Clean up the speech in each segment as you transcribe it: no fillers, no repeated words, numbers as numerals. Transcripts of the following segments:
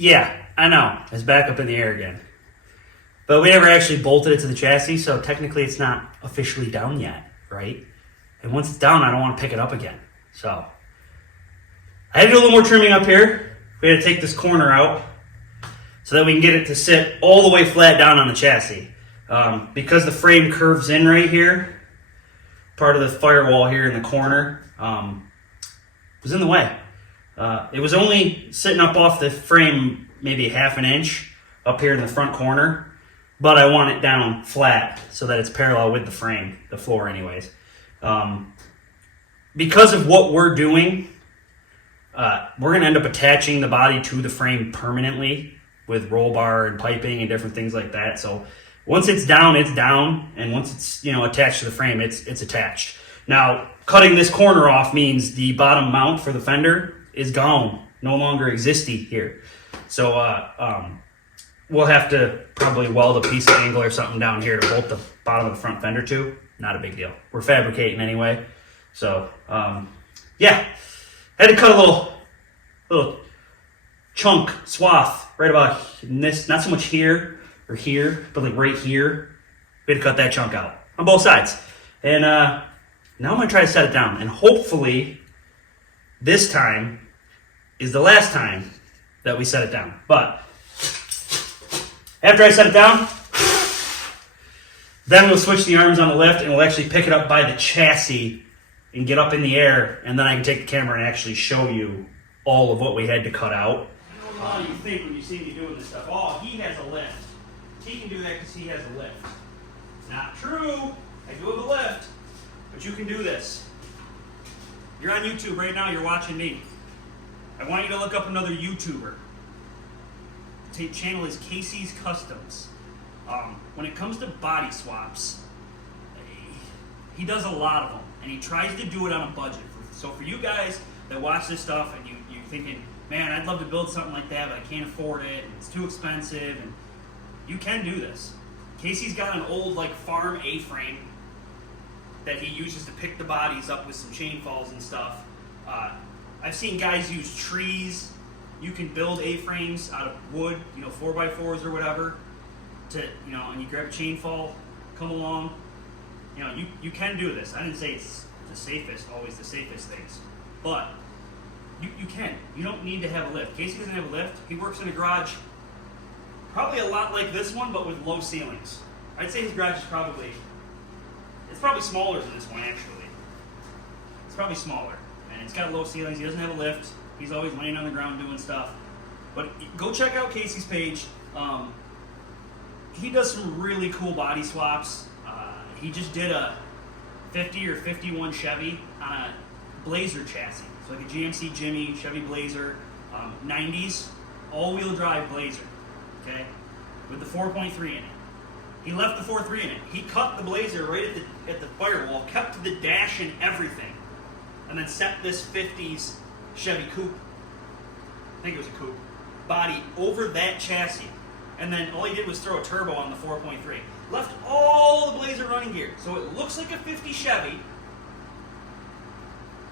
Yeah, I know. It's back up in the air again. But we never actually bolted it to the chassis, so technically it's not officially down yet, right? And once it's down, I don't want to pick it up again. So I had to do a little more trimming up here. We had to take this corner out so that we can get it to sit all the way flat down on the chassis. Because the frame curves in right here, part of the firewall here in the corner was in the way. It was only sitting up off the frame maybe half an inch up here in the front corner, but I want it down flat so that it's parallel with the frame, the floor anyways. Because of what we're doing, we're going to end up attaching the body to the frame permanently with roll bar and piping and different things like that. So once it's down, and once it's attached to the frame, it's attached. Now, cutting this corner off means the bottom mount for the fender is gone, no longer existing here. So we'll have to probably weld a piece of angle or something down here to bolt the bottom of the front fender to. Not a big deal. We're fabricating anyway. So yeah, had to cut a little chunk swath right about this, not so much here or here, but like right here. We had to cut that chunk out on both sides. And now I'm gonna try to set it down, and hopefully this time is the last time that we set it down. But after I set it down, then we'll switch the arms on the lift and we'll actually pick it up by the chassis and get up in the air, and then I can take the camera and actually show you all of what we had to cut out. I don't know how you think when you see me doing this stuff. Oh, he has a lift. He can do that because he has a lift. Not true. I do have a lift, but you can do this. You're on YouTube right now. You're watching me. I want you to look up another YouTuber. The channel is Casey's Customs. When it comes to body swaps, he does a lot of them, and he tries to do it on a budget. So for you guys that watch this stuff and you're thinking, man, I'd love to build something like that, but I can't afford it, and it's too expensive, and you can do this. Casey's got an old farm A-frame that he uses to pick the bodies up with some chain falls and stuff. I've seen guys use trees. You can build A-frames out of wood, 4x4s or whatever, and you grab a chain fall, come along. You can do this. I didn't say it's always the safest things, but you can. You don't need to have a lift. Casey doesn't have a lift. He works in a garage probably a lot like this one, but with low ceilings. I'd say his garage is probably smaller than this one, actually. It's probably smaller, and it's got low ceilings. He doesn't have a lift. He's always laying on the ground doing stuff. But go check out Casey's page. He does some really cool body swaps. He just did a 50 or 51 Chevy on a Blazer chassis. So like a GMC Jimmy, Chevy Blazer, 90s, all-wheel drive Blazer, okay, with the 4.3 in it. He left the 4.3 in it. He cut the Blazer right at the firewall, kept the dash and everything, and then set this 50s Chevy coupe, I think it was a coupe, body over that chassis. And then all he did was throw a turbo on the 4.3. Left all the Blazer running gear. So it looks like a 50 Chevy,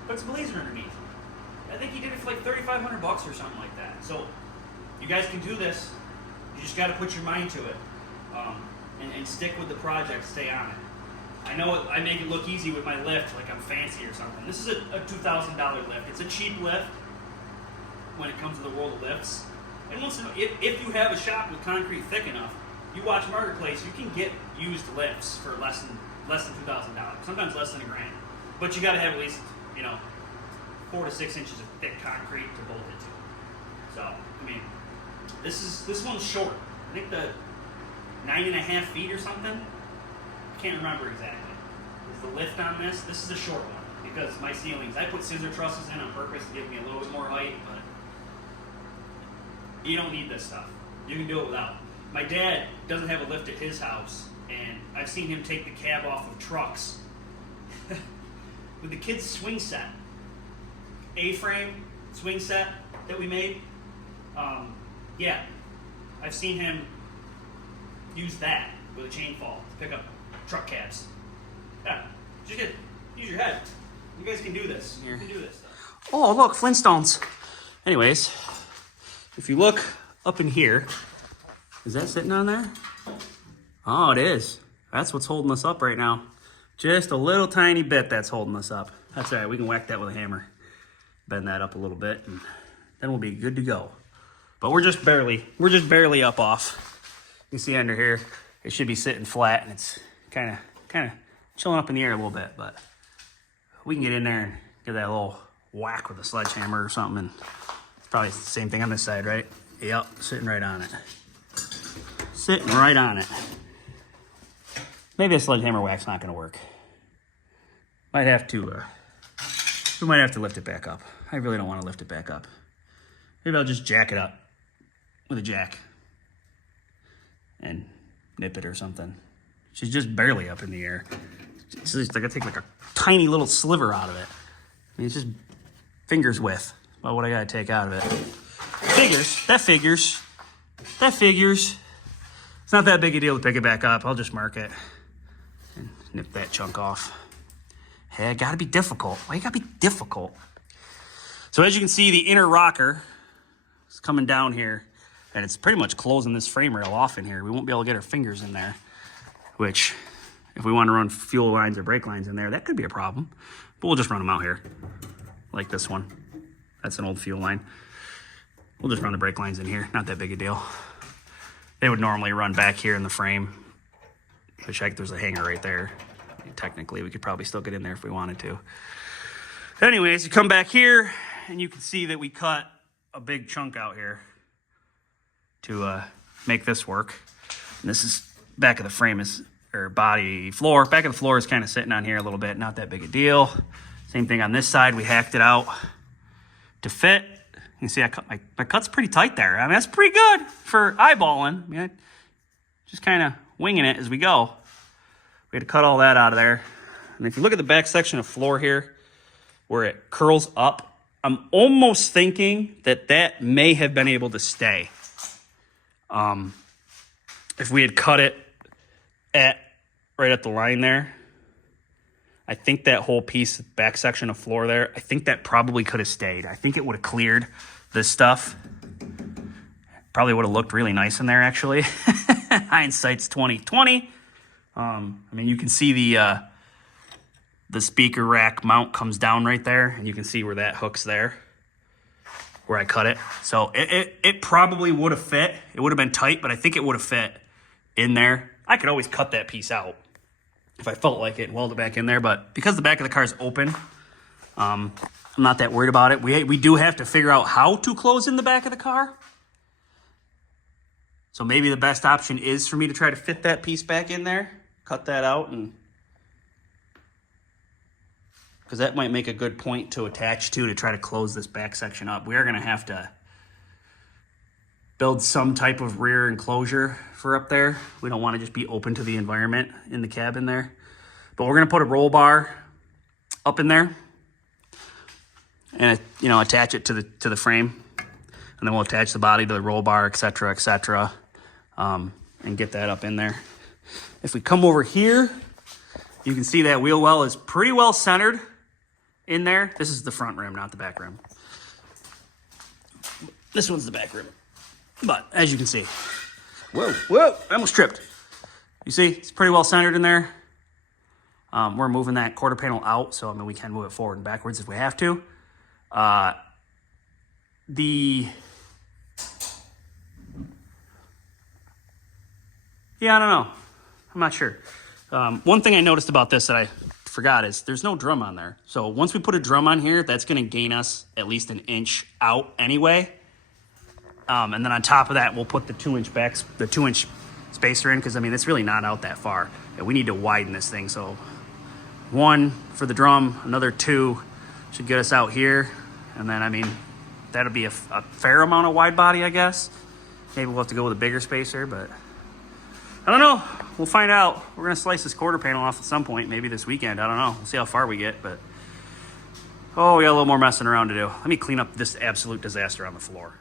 but it's Blazer underneath. I think he did it for like $3,500 or something like that. So you guys can do this. You just got to put your mind to it and stick with the project, stay on it. I know I make it look easy with my lift, like I'm fancy or something. This is a $2,000 lift. It's a cheap lift when it comes to the world of lifts. And once in a, if you have a shop with concrete thick enough, you watch Marketplace, you can get used lifts for less than $2,000, sometimes less than $1,000. But you got to have at least 4 to 6 inches of thick concrete to bolt it to. So I mean, this one's short. I think the 9.5 feet or something. I can't remember exactly. Is the lift on this? This is a short one because my ceilings. I put scissor trusses in on purpose to give me a little bit more height, but you don't need this stuff. You can do it without. My dad doesn't have a lift at his house, and I've seen him take the cab off of trucks with the kids' swing set, A-frame swing set that we made. Yeah, I've seen him use that with a chain fall to pick up truck cabs. Yeah, just use your head. You guys can do this. You can do this stuff. Oh, look, Flintstones. Anyways, if you look up in here. Is that sitting on there? Oh, it is. That's what's holding us up right now. Just a little tiny bit that's holding us up. That's all right, we can whack that with a hammer. Bend that up a little bit, and then we'll be good to go. But we're just barely up off. You see under here, it should be sitting flat, and it's kind of chilling up in the air a little bit, but we can get in there and give that a little whack with a sledgehammer or something, and it's probably the same thing on this side, right? Yep, sitting right on it. Sitting right on it. Maybe a sledgehammer whack's not gonna work. We might have to lift it back up. I really don't want to lift it back up. Maybe I'll just jack it up with a jack and nip it or something. She's just barely up in the air. It's just like I take like a tiny little sliver out of it. I mean, it's just fingers width about what I gotta take out of it. That figures. It's not that big a deal to pick it back up. I'll just mark it and nip that chunk off. Hey, I gotta be difficult. Why you gotta be difficult? So as you can see, the inner rocker is coming down here, and it's pretty much closing this frame rail off in here. We won't be able to get our fingers in there, which if we want to run fuel lines or brake lines in there, that could be a problem. But we'll just run them out here, like this one. That's an old fuel line. We'll just run the brake lines in here. Not that big a deal. They would normally run back here in the frame. Which there's a hanger right there. Technically, we could probably still get in there if we wanted to. Anyways, you come back here, and you can see that we cut a big chunk out here to make this work. And this is back of the frame or body floor. Back of the floor is kind of sitting on here a little bit. Not that big a deal. Same thing on this side. We hacked it out to fit. You can see I cut my cut's pretty tight there. I mean, that's pretty good for eyeballing. I mean, just kind of winging it as we go. We had to cut all that out of there. And if you look at the back section of floor here, where it curls up, I'm almost thinking that may have been able to stay. If we had cut it right at the line there, I think that whole piece, back section of floor there, I think that probably could have stayed. I think it would have cleared this stuff. Probably would have looked really nice in there, actually. Hindsight's 20/20. I mean, you can see the speaker rack mount comes down right there, and you can see where that hook's there, where I cut it. So it probably would have fit. It would have been tight, but I think it would have fit in there. I could always cut that piece out if I felt like it and weld it back in there, but because the back of the car is open, I'm not that worried about it. We do have to figure out how to close in the back of the car. So maybe the best option is for me to try to fit that piece back in there, cut that out, and because that might make a good point to attach to try to close this back section up. We are going to have to build some type of rear enclosure for up there. We don't want to just be open to the environment in the cabin there. But we're going to put a roll bar up in there and attach it to the frame. And then we'll attach the body to the roll bar, etc., etc., and get that up in there. If we come over here, you can see that wheel well is pretty well centered in there. This is the front rim, not the back rim. This one's the back rim. But as you can see, whoa, I almost tripped. You see, it's pretty well centered in there. We're moving that quarter panel out, so I mean we can move it forward and backwards if we have to. Yeah, I don't know. I'm not sure. One thing I noticed about this that I forgot is there's no drum on there. So once we put a drum on here, that's going to gain us at least an inch out anyway. And then on top of that, we'll put the 2-inch spacer in, because I mean it's really not out that far. And we need to widen this thing. So 1 for the drum, another 2 should get us out here, and then I mean that'll be a fair amount of wide body, I guess. Maybe we'll have to go with a bigger spacer, but I don't know. We'll find out. We're gonna slice this quarter panel off at some point, maybe this weekend. I don't know. We'll see how far we get, but we got a little more messing around to do. Let me clean up this absolute disaster on the floor.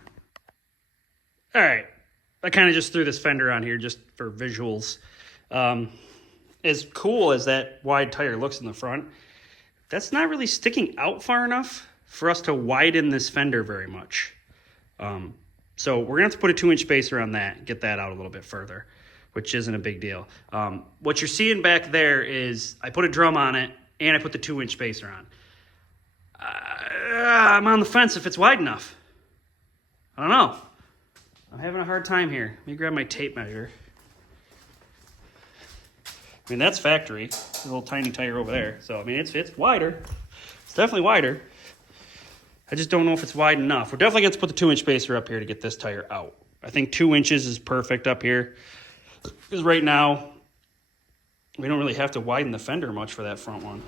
All right, I kind of just threw this fender on here just for visuals. As cool as that wide tire looks in the front, that's not really sticking out far enough for us to widen this fender very much. So we're gonna have to put a 2-inch spacer on that, get that out a little bit further, which isn't a big deal. What you're seeing back there is I put a drum on it and I put the 2-inch spacer on. I'm on the fence if it's wide enough. I don't know. I'm having a hard time here. Let me grab my tape measure. I mean, that's factory. There's a little tiny tire over there. So, I mean, it's wider. It's definitely wider. I just don't know if it's wide enough. We're definitely going to put the 2-inch spacer up here to get this tire out. I think 2 inches is perfect up here. Because right now, we don't really have to widen the fender much for that front one.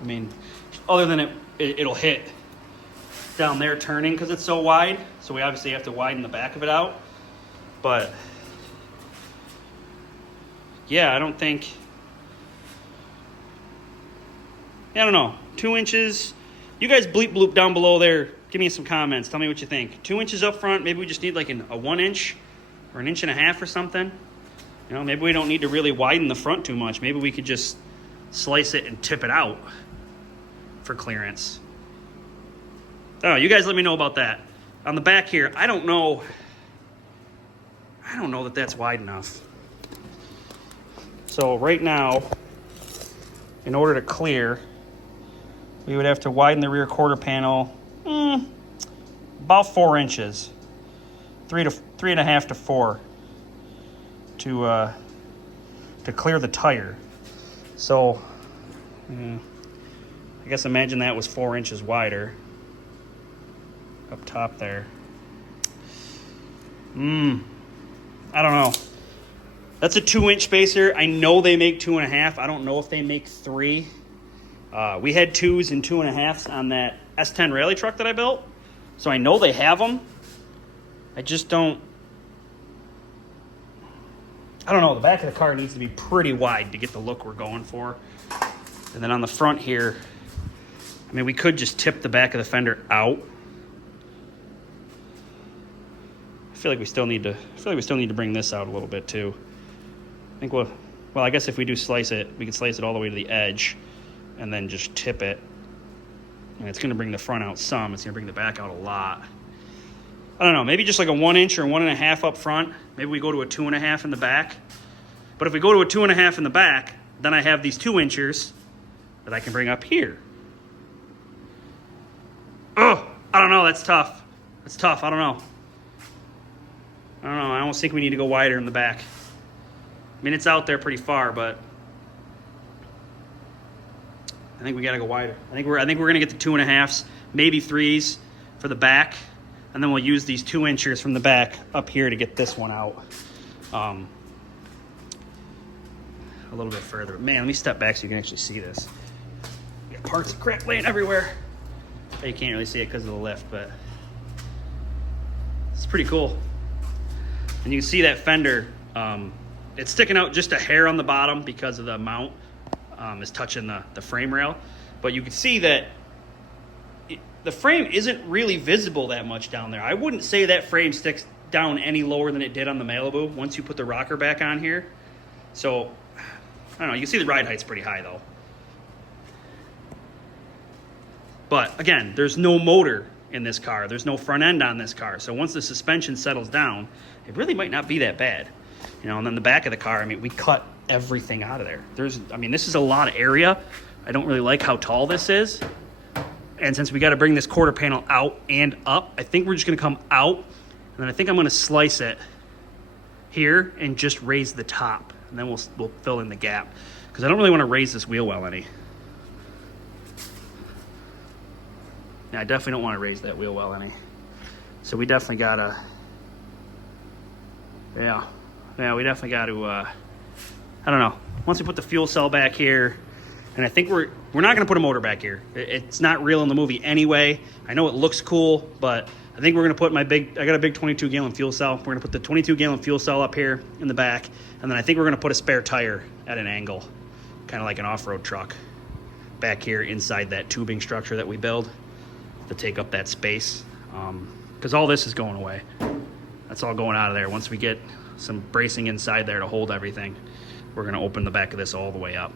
I mean, other than it'll hit down there turning because it's so wide. So we obviously have to widen the back of it out. But yeah, I don't know. 2 inches. You guys bleep bloop down below there. Give me some comments. Tell me what you think. 2 inches up front. Maybe we just need like a 1 inch or 1.5 inches or something. You know, maybe we don't need to really widen the front too much. Maybe we could just slice it and tip it out for clearance. Oh, you guys let me know about that. On the back here, I don't know that that's wide enough. So right now, in order to clear, we would have to widen the rear quarter panel about 4 inches, 3.5 to 4 to clear the tire. So I guess imagine that was 4 inches wider up top there. I don't know. That's a 2-inch spacer. I know they make 2.5. I don't know if they make 3. We had 2s and 2.5s on that S10 rally truck that I built. So I know they have them. I just don't. I don't know. The back of the car needs to be pretty wide to get the look we're going for. And then on the front here, I mean, we could just tip the back of the fender out. I feel like we still need to bring this out a little bit too. I think well, I guess if we do slice it, we can slice it all the way to the edge and then just tip it. And it's going to bring the front out some. It's going to bring the back out a lot. I don't know, maybe just like a 1 inch or 1.5 up front. Maybe we go to a 2.5 in the back. But if we go to a 2.5 in the back, then I have these 2 inchers that I can bring up here. Oh, I don't know, that's tough. That's tough, I don't know. I almost think we need to go wider in the back. I mean, it's out there pretty far, but I think we got to go wider. I think we're going to get the 2.5s, maybe 3s for the back, and then we'll use these 2 inchers from the back up here to get this one out a little bit further. Man, let me step back so you can actually see this. We got parts of crap laying everywhere. You can't really see it because of the lift, but it's pretty cool. And you can see that fender, it's sticking out just a hair on the bottom because of the mount is touching the frame rail. But you can see that the frame isn't really visible that much down there. I wouldn't say that frame sticks down any lower than it did on the Malibu once you put the rocker back on here. So, I don't know, you can see the ride height's pretty high though. But again, there's no motor in this car. There's no front end on this car. So once the suspension settles down, it really might not be that bad. You know, and then the back of the car, I mean, we cut everything out of there. This is a lot of area. I don't really like how tall this is. And since we got to bring this quarter panel out and up, I think we're just going to come out. And then I think I'm going to slice it here and just raise the top. And then we'll fill in the gap. Because I don't really want to raise this wheel well any. Yeah, I definitely don't want to raise that wheel well any. So we definitely got to... Yeah, we definitely got to... I don't know. Once we put the fuel cell back here... And I think we're not going to put a motor back here. It's not real in the movie anyway. I know it looks cool, but I think we're going to put I got a big 22-gallon fuel cell. We're going to put the 22-gallon fuel cell up here in the back. And then I think we're going to put a spare tire at an angle, kind of like an off-road truck, back here inside that tubing structure that we build to take up that space. Because all this is going away. That's all going out of there. Once we get some bracing inside there to hold everything, we're going to open the back of this all the way up.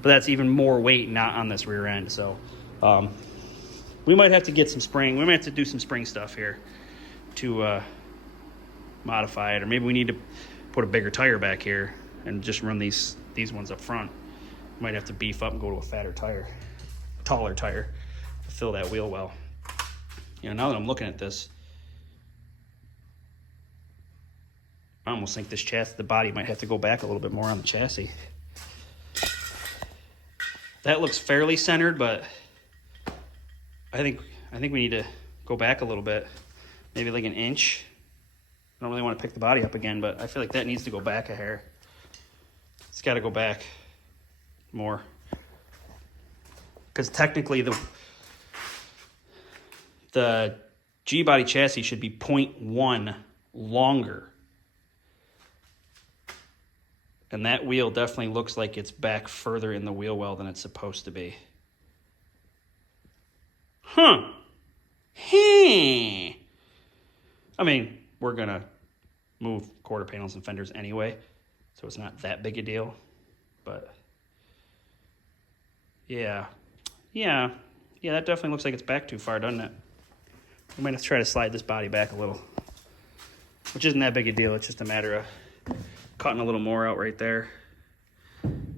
But that's even more weight not on this rear end. So, We might have to get some spring. We might have to do some spring stuff here to modify it. Or maybe we need to put a bigger tire back here and just run these ones up front. Might have to beef up and go to a fatter tire, taller tire to fill that wheel well. You know, now that I'm looking at this, I almost think this chassis, the body might have to go back a little bit more on the chassis. That looks fairly centered, but I think we need to go back a little bit, maybe like an inch. I don't really want to pick the body up again, but I feel like that needs to go back a hair. It's got to go back more, because technically the Gbody chassis should be 0.1 longer, and that wheel definitely looks like it's back further in the wheel well than it's supposed to be. Huh. I mean, we're gonna move quarter panels and fenders anyway, so it's not that big a deal, but yeah, that definitely looks like it's back too far, doesn't it? We might have to try to slide this body back a little, which isn't that big a deal. It's just a matter of cutting a little more out right there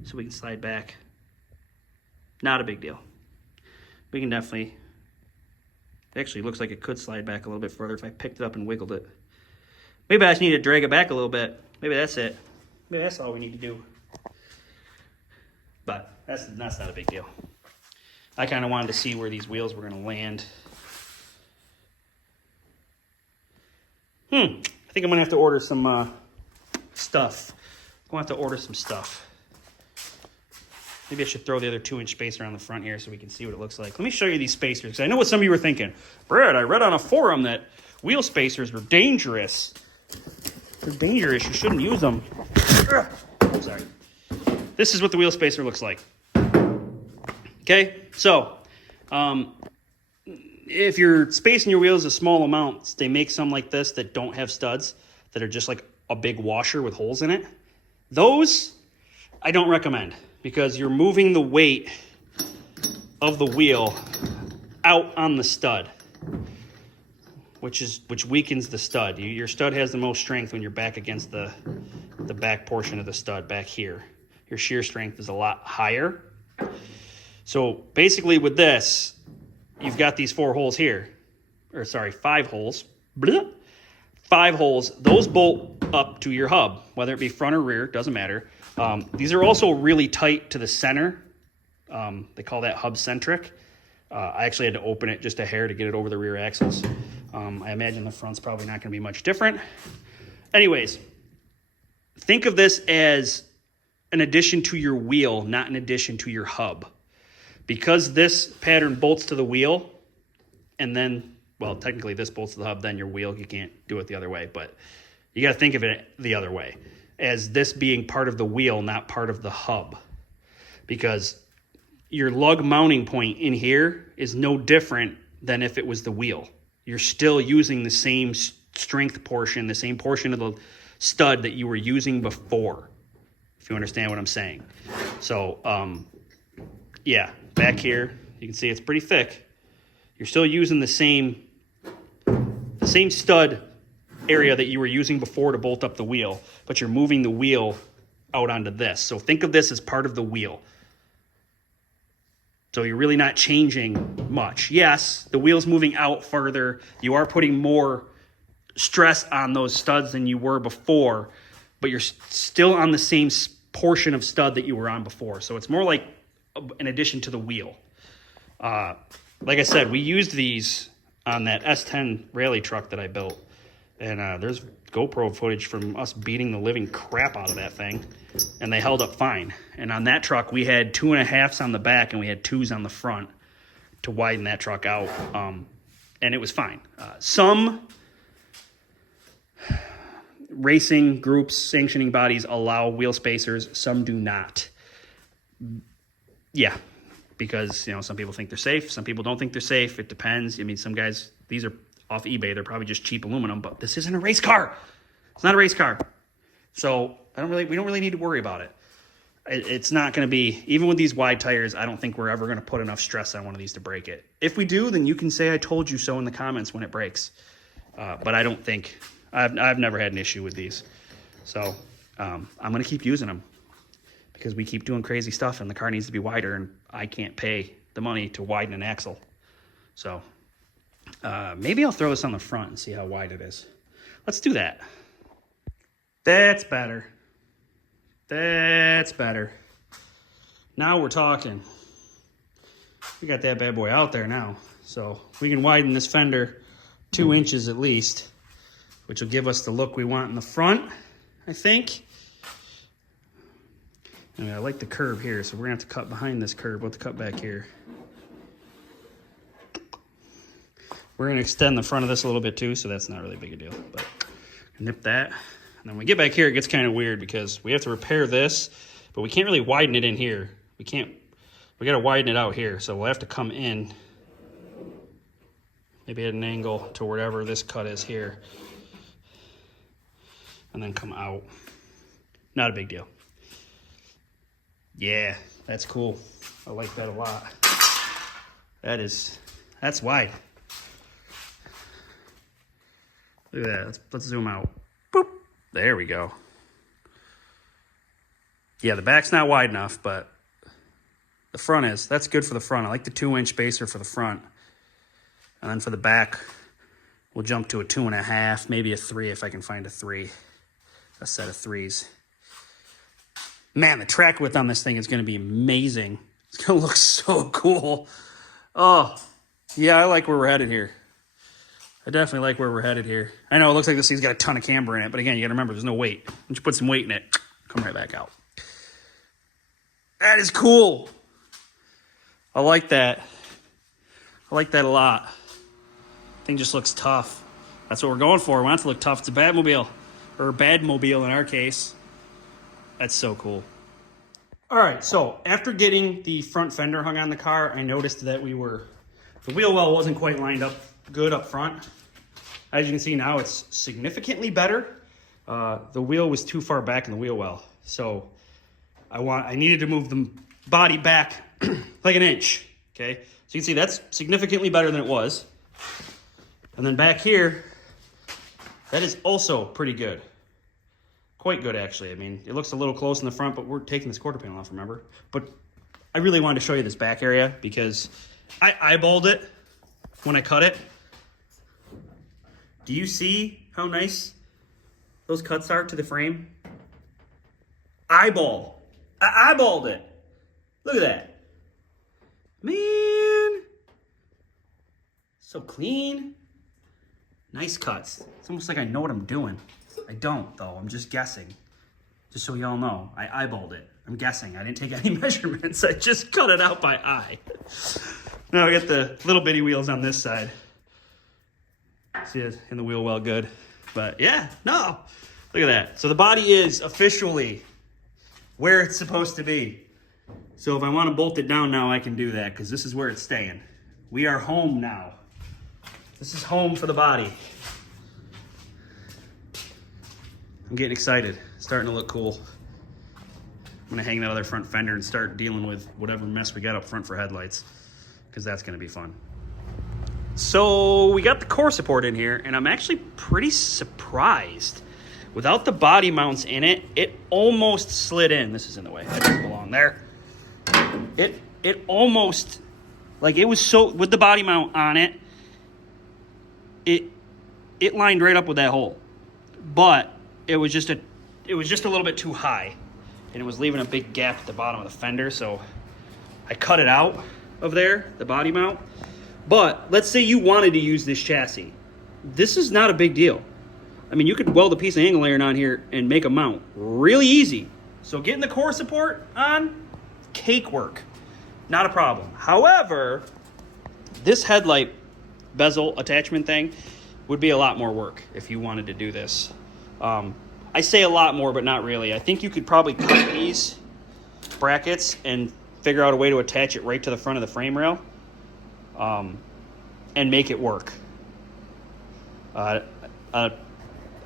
so we can slide back. Not a big deal. We can definitely, it actually looks like it could slide back a little bit further if I picked it up and wiggled it. Maybe I just need to drag it back a little bit. Maybe that's it. Maybe that's all we need to do. But that's not a big deal. I kind of wanted to see where these wheels were going to land. I think I'm going to have to order some stuff. I'm going to have to order some stuff. Maybe I should throw the other 2-inch spacer on the front here so we can see what it looks like. Let me show you these spacers, because I know what some of you were thinking. Brad, I read on a forum that wheel spacers were dangerous. They're dangerous. You shouldn't use them. I'm sorry. This is what the wheel spacer looks like. Okay, so if you're spacing your wheels a small amounts, they make some like this that don't have studs, that are just like a big washer with holes in it. Those I don't recommend, because you're moving the weight of the wheel out on the stud, which weakens the stud. Your stud has the most strength when you're back against the back portion of the stud back here. Your shear strength is a lot higher. So basically with this, you've got these 4 holes here, or sorry, 5 holes. Blah. 5 holes. Those bolt up to your hub, whether it be front or rear, doesn't matter. These are also really tight to the center. They call that hub centric. I actually had to open it just a hair to get it over the rear axles. I imagine the front's probably not going to be much different. Anyways, think of this as an addition to your wheel, not an addition to your hub. Because this pattern bolts to the wheel, and then, well, technically this bolts to the hub, then your wheel, you can't do it the other way, but you got to think of it the other way, as this being part of the wheel, not part of the hub. Because your lug mounting point in here is no different than if it was the wheel. You're still using the same strength portion, the same portion of the stud that you were using before, if you understand what I'm saying. So, yeah, back here, you can see it's pretty thick. You're still using the same stud area that you were using before to bolt up the wheel, but you're moving the wheel out onto this. So think of this as part of the wheel. So you're really not changing much. Yes, the wheel's moving out further. You are putting more stress on those studs than you were before, but you're still on the same portion of stud that you were on before. So it's more like an addition to the wheel. Like I said, we used these on that S10 rally truck that I built. And there's GoPro footage from us beating the living crap out of that thing. And they held up fine. And on that truck, we had 2.5s on the back and we had 2s on the front to widen that truck out. And it was fine. Some racing groups, sanctioning bodies allow wheel spacers. Some do not. Yeah, because, you know, some people think they're safe. Some people don't think they're safe. It depends. I mean, some guys, these are off eBay. They're probably just cheap aluminum, but this isn't a race car. It's not a race car. So we don't really need to worry about it. It's not going to be, even with these wide tires, I don't think we're ever going to put enough stress on one of these to break it. If we do, then you can say I told you so in the comments when it breaks. But I don't think, I've never had an issue with these. So I'm going to keep using them because we keep doing crazy stuff and the car needs to be wider and I can't pay the money to widen an axle. So maybe I'll throw this on the front and see how wide it is. Let's do that. That's better. That's better. Now we're talking. We got that bad boy out there now. So we can widen this fender 2 inches at least, which will give us the look we want in the front, I think. Anyway, I like the curve here, so we're gonna have to cut behind this curve. We'll have to cut back here. We're gonna extend the front of this a little bit too, so that's not really big a deal, but nip that. And then when we get back here, it gets kind of weird because we have to repair this, but we can't really widen it in here. We got to widen it out here. So we'll have to come in, maybe at an angle to wherever this cut is here, and then come out. Not a big deal. Yeah, that's cool. I like that a lot. That's wide. Look at that. Let's zoom out. Boop. There we go. Yeah, the back's not wide enough, but the front is. That's good for the front. I like the 2-inch spacer for the front. And then for the back, we'll jump to a 2.5, maybe a 3 if I can find a 3. A set of 3s. Man, the track width on this thing is going to be amazing. It's going to look so cool. Oh, yeah, I like where we're headed here. I definitely like where we're headed here. I know it looks like this thing's got a ton of camber in it, but again, you got to remember, there's no weight. Once you put some weight in it, come right back out. That is cool. I like that. I like that a lot. Thing just looks tough. That's what we're going for. We want it to look tough. It's a Batmobile, or a Badmobile in our case. That's so cool. All right, so after getting the front fender hung on the car, I noticed that the wheel well wasn't quite lined up good up front. As you can see now, it's significantly better. The wheel was too far back in the wheel well, so I needed to move the body back like an inch. Okay, so you can see that's significantly better than it was. And then back here, that is also pretty good. Quite good, actually. I mean, it looks a little close in the front, but we're taking this quarter panel off, remember? But I really wanted to show you this back area because I eyeballed it when I cut it. Do you see how nice those cuts are to the frame? I eyeballed it. Look at that. Man. So clean. Nice cuts. It's almost like I know what I'm doing. I don't, though. I'm just guessing. Just so y'all know, I eyeballed it. I'm guessing. I didn't take any measurements. I just cut it out by eye. Now I got the little bitty wheels on this side. See it in the wheel well good. But yeah, no. Look at that. So the body is officially where it's supposed to be. So if I want to bolt it down now, I can do that because this is where it's staying. We are home now. This is home for the body. I'm getting excited. It's starting to look cool. I'm gonna hang that other front fender and start dealing with whatever mess we got up front for headlights, because that's gonna be fun. So we got the core support in here, and I'm actually pretty surprised. Without the body mounts in it, it almost slid in. This is in the way. That doesn't belong there. It almost, like it was so, with the body mount on it, it lined right up with that hole. But it was just a little bit too high, and it was leaving a big gap at the bottom of the fender, so I cut it out of there, the body mount. But let's say you wanted to use this chassis. This is not a big deal. I mean, you could weld a piece of angle iron on here and make a mount really easy. So getting the core support on, cake work, not a problem. However, this headlight bezel attachment thing would be a lot more work if you wanted to do this. I say a lot more, but not really. I think you could probably cut these brackets and figure out a way to attach it right to the front of the frame rail, and make it work.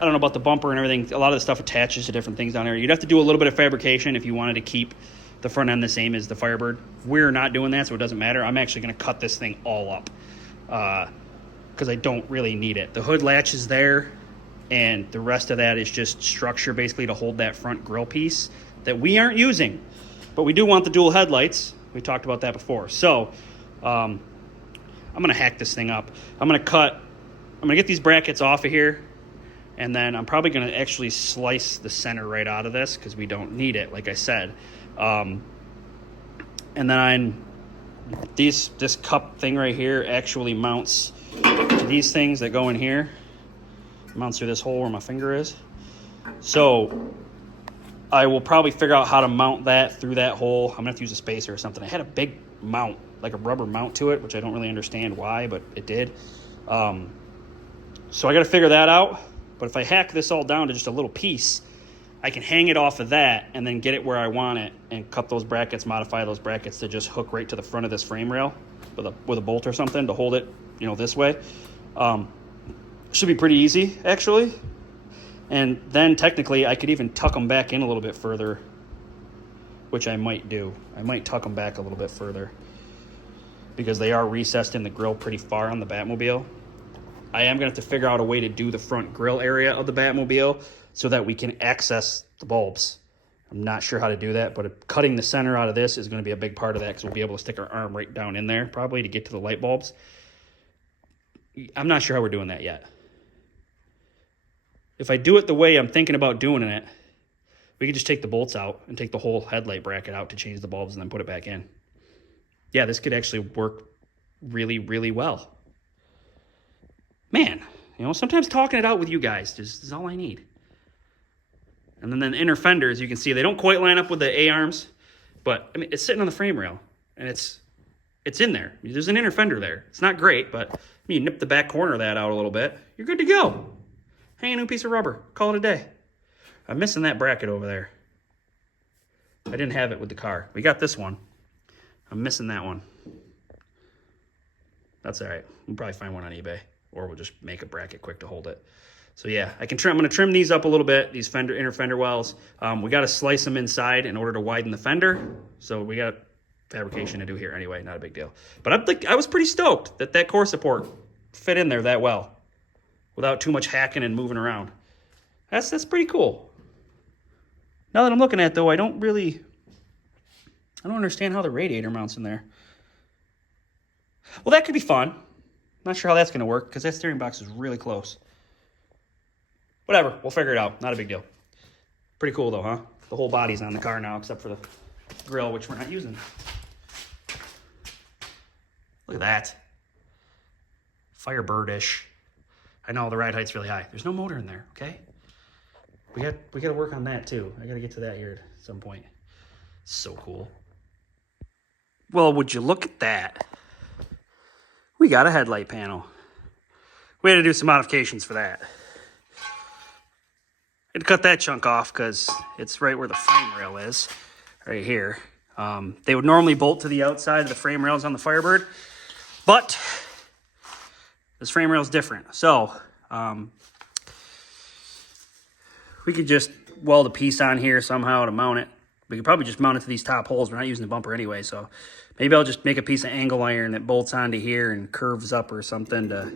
I don't know about the bumper and everything. A lot of the stuff attaches to different things down there. You'd have to do a little bit of fabrication if you wanted to keep the front end the same as the Firebird. We're not doing that, so it doesn't matter. I'm actually going to cut this thing all up because I don't really need it. The hood latch is there, and the rest of that is just structure basically to hold that front grille piece that we aren't using. But we do want the dual headlights. We talked about that before. So I'm going to hack this thing up. I'm going to get these brackets off of here. And then I'm probably going to actually slice the center right out of this because we don't need it, like I said. And then this cup thing right here actually mounts to these things that go in here. It mounts through this hole where my finger is. So I will probably figure out how to mount that through that hole. I'm going to have to use a spacer or something. I had a big mount, like a rubber mount to it, which I don't really understand why, but it did. So I got to figure that out. But if I hack this all down to just a little piece, I can hang it off of that and then get it where I want it and cut those brackets, modify those brackets to just hook right to the front of this frame rail with a bolt or something to hold it, this way. Should be pretty easy, actually. And then technically I could even tuck them back in a little bit further, which I might do. I might tuck them back a little bit further because they are recessed in the grill pretty far on the Batmobile. I am going to have to figure out a way to do the front grill area of the Batmobile so that we can access the bulbs. I'm not sure how to do that, but cutting the center out of this is going to be a big part of that because we'll be able to stick our arm right down in there probably to get to the light bulbs. I'm not sure how we're doing that yet. If I do it the way I'm thinking about doing it, we could just take the bolts out and take the whole headlight bracket out to change the bulbs and then put it back in. Yeah, this could actually work really, really well. Man, sometimes talking it out with you guys is all I need. And then the inner fenders, you can see they don't quite line up with the A-arms, but I mean, it's sitting on the frame rail and it's in there. There's an inner fender there. It's not great, but you nip the back corner of that out a little bit, you're good to go. Hang a new piece of rubber, call it a day. I'm missing that bracket over there. I didn't have it with the car. We got this one. I'm missing that one. That's all right. We'll probably find one on eBay. Or we'll just make a bracket quick to hold it. So yeah, I'm going to trim these up a little bit, these inner fender wells. We got to slice them inside in order to widen the fender. So we got fabrication to do here anyway, not a big deal. But I was pretty stoked that core support fit in there that well without too much hacking and moving around. That's pretty cool. Now that I'm looking at it though, I don't understand how the radiator mounts in there. Well, that could be fun. Not sure how that's going to work because that steering box is really close. Whatever, we'll figure it out. Not a big deal. Pretty cool though, huh? The whole body's on the car now except for the grill, which we're not using. Look at that. Firebird-ish. I know the ride height's really high. There's no motor in there, okay? We got to work on that too. I got to get to that here at some point. So cool. Well, would you look at that? We got a headlight panel. We had to do some modifications for that. I had to cut that chunk off because it's right where the frame rail is, right here. They would normally bolt to the outside of the frame rails on the Firebird, but this frame rail is different. So we could just weld a piece on here somehow to mount it. We could probably just mount it to these top holes. We're not using the bumper anyway, so maybe I'll just make a piece of angle iron that bolts onto here and curves up or something to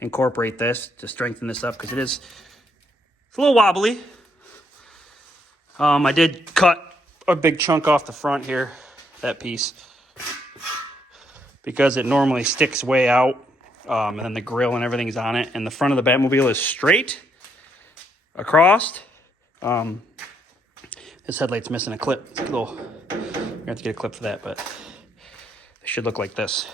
incorporate this, to strengthen this up, because it's a little wobbly. I did cut a big chunk off the front here, that piece, because it normally sticks way out, and then the grill and everything's on it, and the front of the Batmobile is straight across. This headlight's missing a clip. It's a little, we're gonna have to get a clip for that, but they should look like this.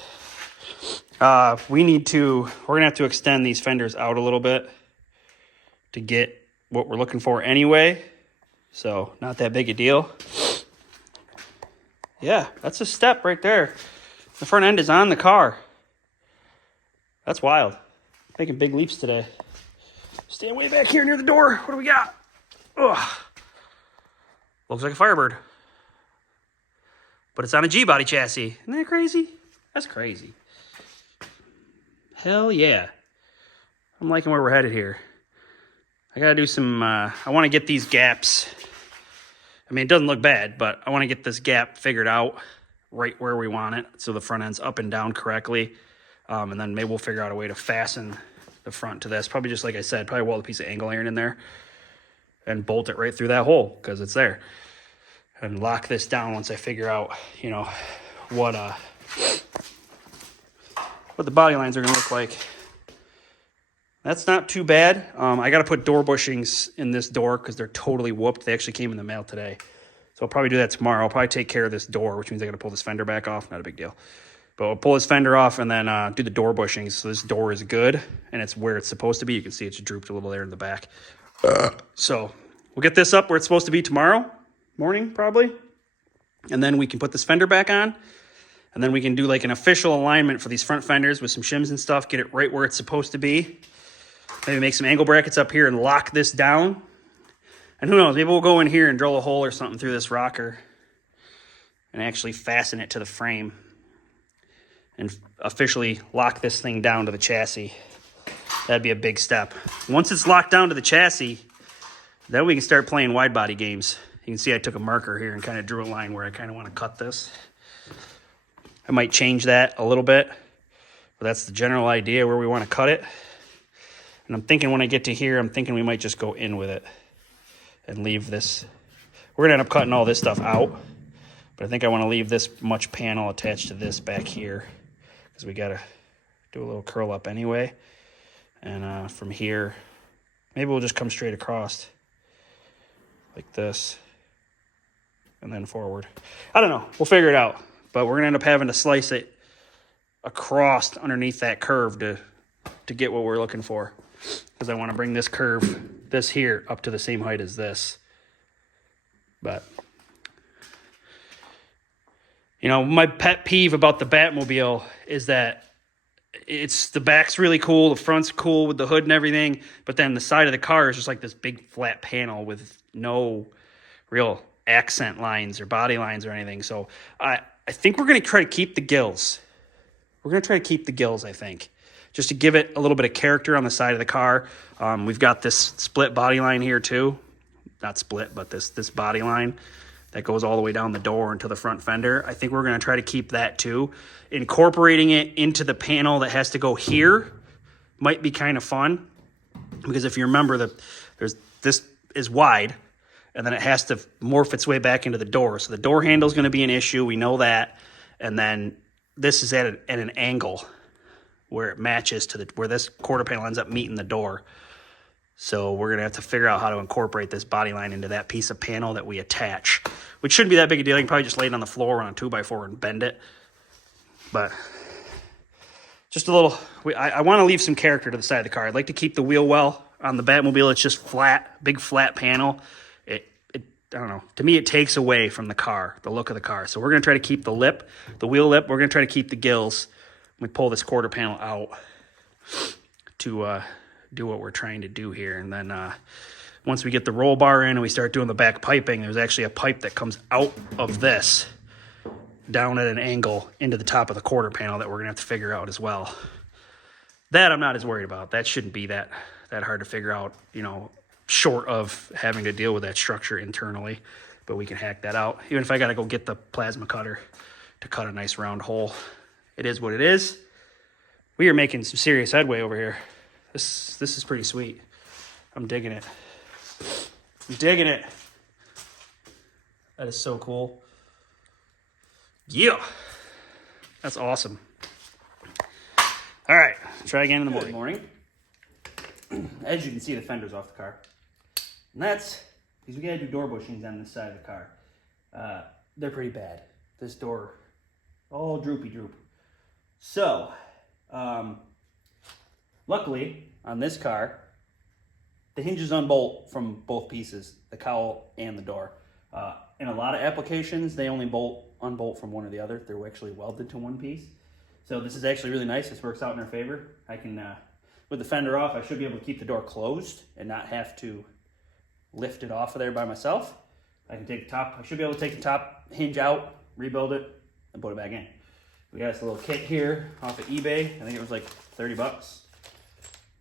We're gonna have to extend these fenders out a little bit to get what we're looking for anyway. So not that big a deal. Yeah, that's a step right there. The front end is on the car. That's wild. Making big leaps today. Stand way back here near the door. What do we got? Ugh. Looks like a Firebird. But it's on a Gbody chassis. Isn't that crazy? That's crazy. Hell yeah. I'm liking where we're headed here. I gotta do some, I want to get these gaps. I mean, it doesn't look bad, but I want to get this gap figured out right where we want it, so the front end's up and down correctly. And then maybe we'll figure out a way to fasten the front to this. Probably just like I said, probably weld a piece of angle iron in there and bolt it right through that hole because it's there. And lock this down once I figure out, you know, what the body lines are gonna look like. That's not too bad. I gotta put door bushings in this door because they're totally whooped. They actually came in the mail today. So I'll probably do that tomorrow. I'll probably take care of this door, which means I gotta pull this fender back off. Not a big deal. But we'll pull this fender off and then do the door bushings. So this door is good and it's where it's supposed to be. You can see it's drooped a little there in the back. So we'll get this up where it's supposed to be tomorrow morning, probably. And then we can put this fender back on. And then we can do like an official alignment for these front fenders with some shims and stuff. Get it right where it's supposed to be. Maybe make some angle brackets up here and lock this down. And who knows, maybe we'll go in here and drill a hole or something through this rocker and actually fasten it to the frame and officially lock this thing down to the chassis. That'd be a big step. Once it's locked down to the chassis, then we can start playing wide body games. You can see I took a marker here and kind of drew a line where I kind of want to cut this. I might change that a little bit, but that's the general idea where we want to cut it. And I'm thinking when I get to here, I'm thinking we might just go in with it and leave this. We're gonna end up cutting all this stuff out, but I think I want to leave this much panel attached to this back here because we gotta do a little curl up anyway. And from here, maybe we'll just come straight across like this and then forward. I don't know, we'll figure it out, but we're gonna end up having to slice it across underneath that curve to get what we're looking for. Because I want to bring this curve, this here, up to the same height as this. But, you know, my pet peeve about the Batmobile is that the back's really cool, the front's cool with the hood and everything, but then the side of the car is just like this big flat panel with no real accent lines or body lines or anything. So I think we're going to try to keep the gills. We're going to try to keep the gills, I think, just to give it a little bit of character on the side of the car. We've got this split body line here too. Not split, but this body line that goes all the way down the door into the front fender. I think we're going to try to keep that too. Incorporating it into the panel that has to go here might be kind of fun, because if you remember, this is wide, and then it has to morph its way back into the door. So the door handle is going to be an issue. We know that. And then this is at an angle where it matches to where this quarter panel ends up meeting the door. So we're going to have to figure out how to incorporate this body line into that piece of panel that we attach, which shouldn't be that big a deal. You can probably just lay it on the floor on a 2x4 and bend it. But just a little, I want to leave some character to the side of the car. I'd like to keep the wheel well. On the Batmobile, it's just flat, big flat panel. I don't know. To me, it takes away from the car, the look of the car. So we're going to try to keep the lip, the wheel lip. We're going to try to keep the gills. We pull this quarter panel out to do what we're trying to do here. And then once we get the roll bar in and we start doing the back piping, there's actually a pipe that comes out of this down at an angle into the top of the quarter panel that we're going to have to figure out as well. That I'm not as worried about. That shouldn't be that hard to figure out, you know, short of having to deal with that structure internally. But we can hack that out. Even if I got to go get the plasma cutter to cut a nice round hole. It is what it is. We are making some serious headway over here. This is pretty sweet. I'm digging it. I'm digging it. That is so cool. Yeah. That's awesome. All right. Try again in the morning. Good morning. As you can see, the fender's off the car. And that's because we got to do door bushings on this side of the car. They're pretty bad. This door, all droopy droop. So, luckily, on this car, the hinges unbolt from both pieces, the cowl and the door. In a lot of applications, they only unbolt from one or the other. They're actually welded to one piece. So this is actually really nice. This works out in our favor. I can, with the fender off, I should be able to keep the door closed and not have to lift it off of there by myself. I can take the top, I should be able to take the top hinge out, rebuild it, and put it back in. We got this little kit here off of eBay. I think it was like 30 bucks.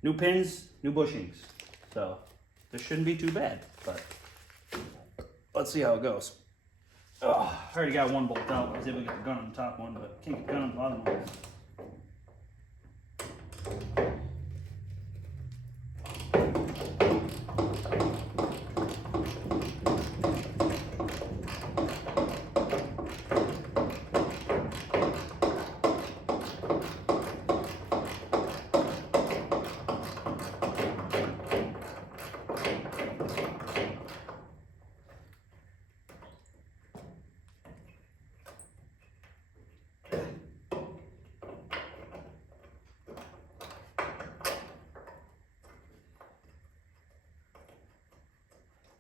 New pins, new bushings. So this shouldn't be too bad, but let's see how it goes. Oh, I already got one bolt out. I was able to get the gun on the top one, but can't get the gun on the bottom one.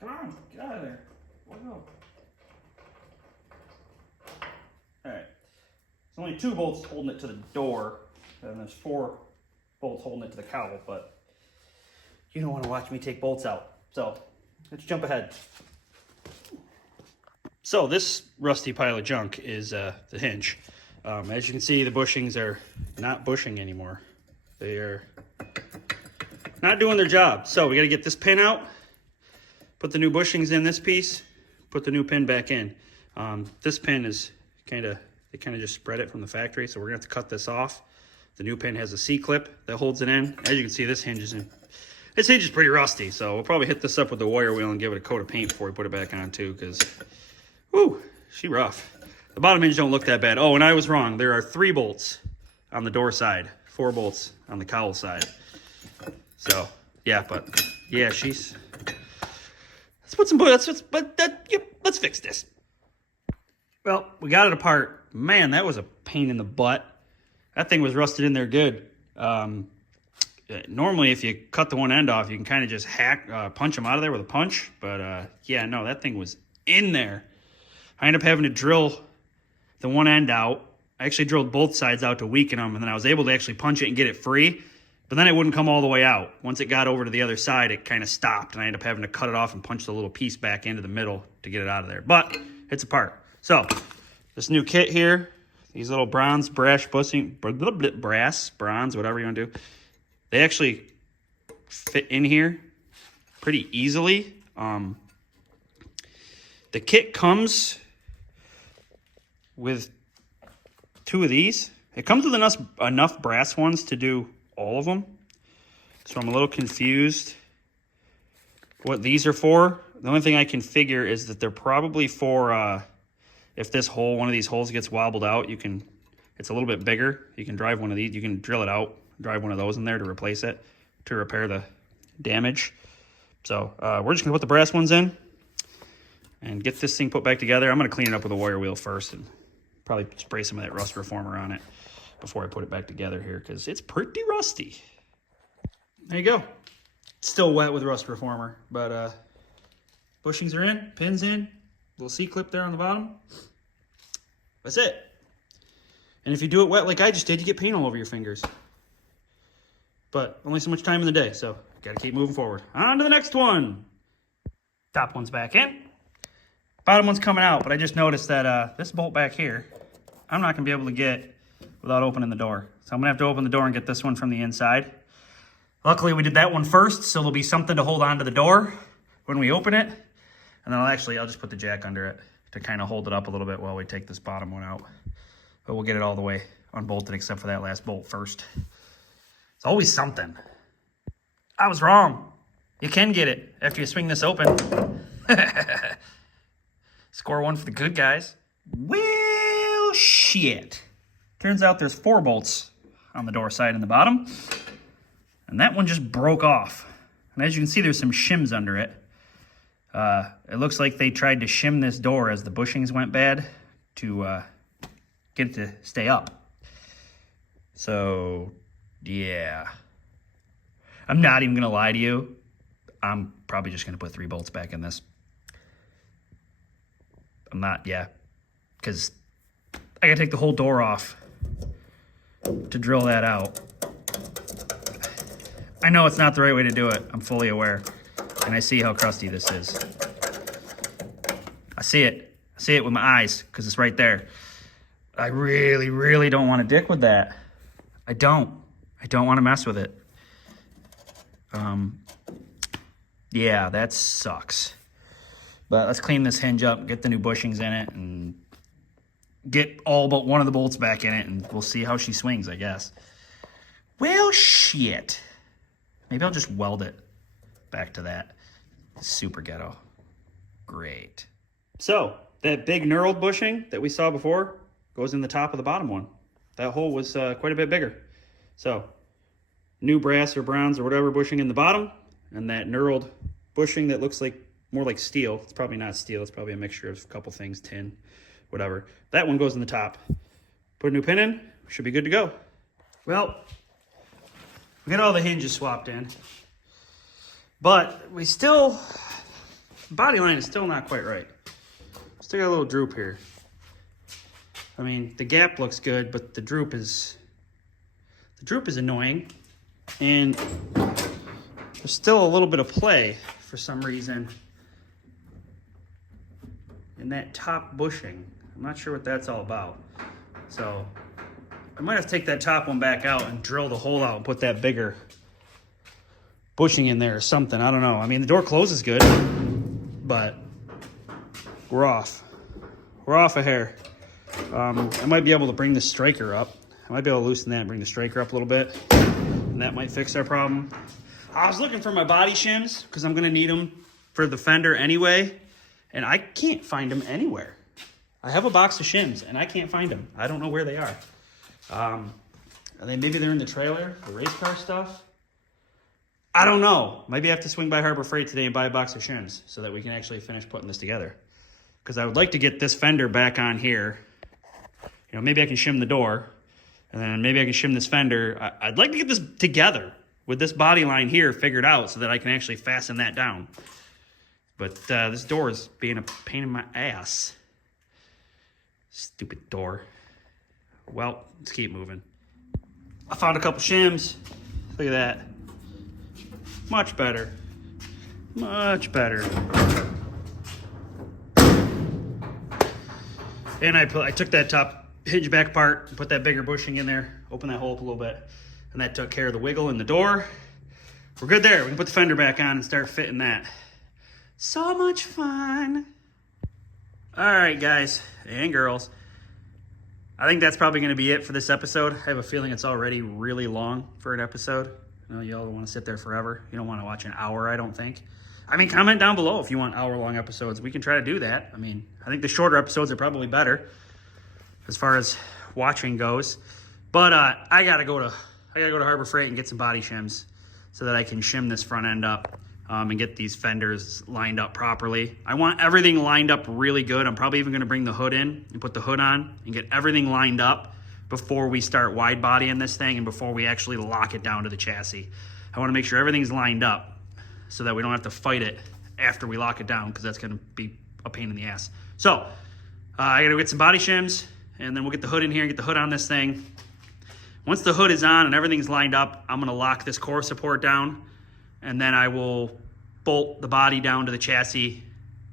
Come on, get out of there. Let go. Alright. There's only 2 bolts holding it to the door, and there's 4 bolts holding it to the cowl, but you don't want to watch me take bolts out. So, let's jump ahead. So, this rusty pile of junk is the hinge. As you can see, the bushings are not bushing anymore. They are not doing their job. So, we got to get this pin out. Put the new bushings in this piece, put the new pin back in. This pin is they kind of just spread it from the factory, so we're gonna have to cut this off. The new pin has a C-clip that holds it in. As you can see, this hinge is pretty rusty, so we'll probably hit this up with the wire wheel and give it a coat of paint before we put it back on too, because, whoo, she rough. The bottom hinge don't look that bad. Oh, and I was wrong. There are 3 bolts on the door side, 4 bolts on the cowl side. So, yeah, but, yeah, let's fix this. Well, we got it apart. Man, that was a pain in the butt. That thing was rusted in there good. Normally, if you cut the one end off, you can kind of just punch them out of there with a punch. But, yeah, no, that thing was in there. I ended up having to drill the one end out. I actually drilled both sides out to weaken them, and then I was able to actually punch it and get it free. But then it wouldn't come all the way out. Once it got over to the other side, it kind of stopped, and I ended up having to cut it off and punch the little piece back into the middle to get it out of there. But it's apart. So this new kit here, these little bronze, bronze, whatever you want to do, they actually fit in here pretty easily. The kit comes with 2 of these. It comes with enough brass ones to do all of them, so I'm a little confused what these are for. The only thing I can figure is that they're probably for if one of these holes gets wobbled out, it's a little bit bigger. You can drive one of these, you can drill it out, drive one of those in there to replace it, to repair the damage. So we're just gonna put the brass ones in and get this thing put back together. I'm gonna clean it up with a wire wheel first and probably spray some of that rust reformer on it before I put it back together here, because it's pretty rusty. There you go. It's still wet with rust reformer, but bushings are in, pins in, little C-clip there on the bottom. That's it. And if you do it wet like I just did, you get paint all over your fingers. But only so much time in the day, so gotta keep moving forward. On to the next one. Top one's back in. Bottom one's coming out, but I just noticed that this bolt back here, I'm not gonna be able to get without opening the door. So I'm gonna have to open the door and get this one from the inside. Luckily we did that one first, so there'll be something to hold on to the door when we open it. And then I'll just put the jack under it to kind of hold it up a little bit while we take this bottom one out. But we'll get it all the way unbolted except for that last bolt first. It's always something. I was wrong. You can get it after you swing this open. Score 1 for the good guys. Well, shit. Turns out there's 4 bolts on the door side and the bottom. And that one just broke off. And as you can see, there's some shims under it. It looks like they tried to shim this door as the bushings went bad to get it to stay up. So, yeah. I'm not even going to lie to you. I'm probably just going to put 3 bolts back in this. I'm not, yeah. Because I got to take the whole door off to drill that out. I know it's not the right way to do it. I'm fully aware. And I see how crusty this is. I see it. I see it with my eyes because it's right there. I really, really don't want to dick with that. I don't want to mess with it. Yeah, that sucks. But let's clean this hinge up, get the new bushings in it, and get all but one of the bolts back in it, and we'll see how she swings, I guess. Well, shit. Maybe I'll just weld it back to that. Super ghetto. Great. So, that big knurled bushing that we saw before goes in the top of the bottom one. That hole was quite a bit bigger. So, new brass or bronze or whatever bushing in the bottom, and that knurled bushing that looks like more like steel. It's probably not steel. It's probably a mixture of a couple things, tin, whatever. That one goes in the top. Put a new pin in, should be good to go. Well, we got all the hinges swapped in, but we still, body line is still not quite right. Still got a little droop here. I mean, the gap looks good, but the droop is annoying, and there's still a little bit of play for some reason in that top bushing. I'm not sure what that's all about. So I might have to take that top one back out and drill the hole out and put that bigger bushing in there or something. I don't know. I mean, the door closes good, but we're off. We're off a hair. I might be able to bring the striker up. I might be able to loosen that and bring the striker up a little bit, and that might fix our problem. I was looking for my body shims because I'm going to need them for the fender anyway, and I can't find them anywhere. I have a box of shims, and I can't find them. I don't know where they are. Maybe they're in the trailer, the race car stuff. I don't know. Maybe I have to swing by Harbor Freight today and buy a box of shims so that we can actually finish putting this together. Because I would like to get this fender back on here. You know, maybe I can shim the door, and then maybe I can shim this fender. I'd like to get this together with this body line here figured out so that I can actually fasten that down. But this door is being a pain in my ass. Stupid door. Well, let's keep moving. I found a couple shims. Look at that. Much better. Much better. And I took that top hinge back part and put that bigger bushing in there, open that hole up a little bit, and that took care of the wiggle in the door. We're good there. We can put the fender back on and start fitting that. So much fun. All right, guys and girls. I think that's probably going to be it for this episode. I have a feeling it's already really long for an episode. You know, y'all don't want to sit there forever. You don't want to watch an hour, I don't think. I mean, comment down below if you want hour-long episodes. We can try to do that. I mean, I think the shorter episodes are probably better as far as watching goes. But I gotta go to Harbor Freight and get some body shims so that I can shim this front end up and get these fenders lined up properly. I want everything lined up really good. I'm probably even going to bring the hood in and put the hood on and get everything lined up before we start wide bodying this thing and before we actually lock it down to the chassis. I want to make sure everything's lined up so that we don't have to fight it after we lock it down, because that's going to be a pain in the ass. So I got to get some body shims, and then we'll get the hood in here and get the hood on this thing. Once the hood is on and everything's lined up, I'm going to lock this core support down, and then I will bolt the body down to the chassis,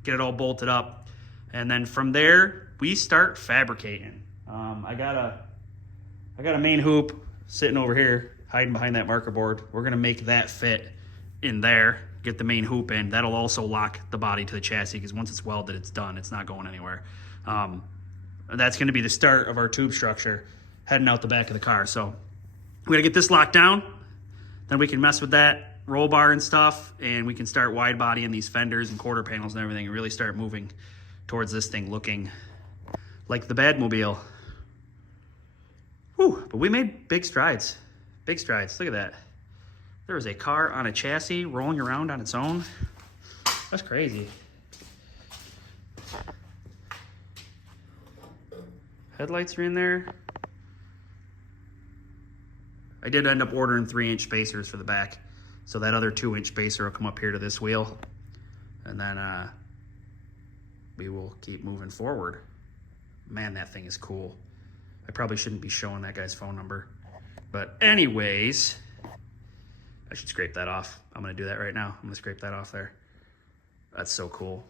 get it all bolted up, and then from there we start fabricating. I got a main hoop sitting over here hiding behind that marker board. We're going to make that fit in there, get the main hoop in. That'll also lock the body to the chassis, because once it's welded, it's done. It's not going anywhere. That's going to be the start of our tube structure heading out the back of the car. So we got to get this locked down, then we can mess with that roll bar and stuff, and we can start wide bodying these fenders and quarter panels and everything and really start moving towards this thing looking like the Badmobile. Whew, but we made big strides. Big strides. Look at that. There was a car on a chassis rolling around on its own. That's crazy. Headlights are in there. I did end up ordering 3-inch spacers for the back, so that other 2-inch spacer will come up here to this wheel, and then we will keep moving forward. Man, that thing is cool. I probably shouldn't be showing that guy's phone number, but anyways, I should scrape that off. I'm gonna do that right now. I'm gonna scrape that off there. That's so cool.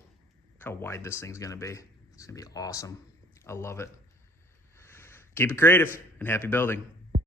Look how wide this thing's gonna be. It's gonna be awesome. I love it. Keep it creative and happy building.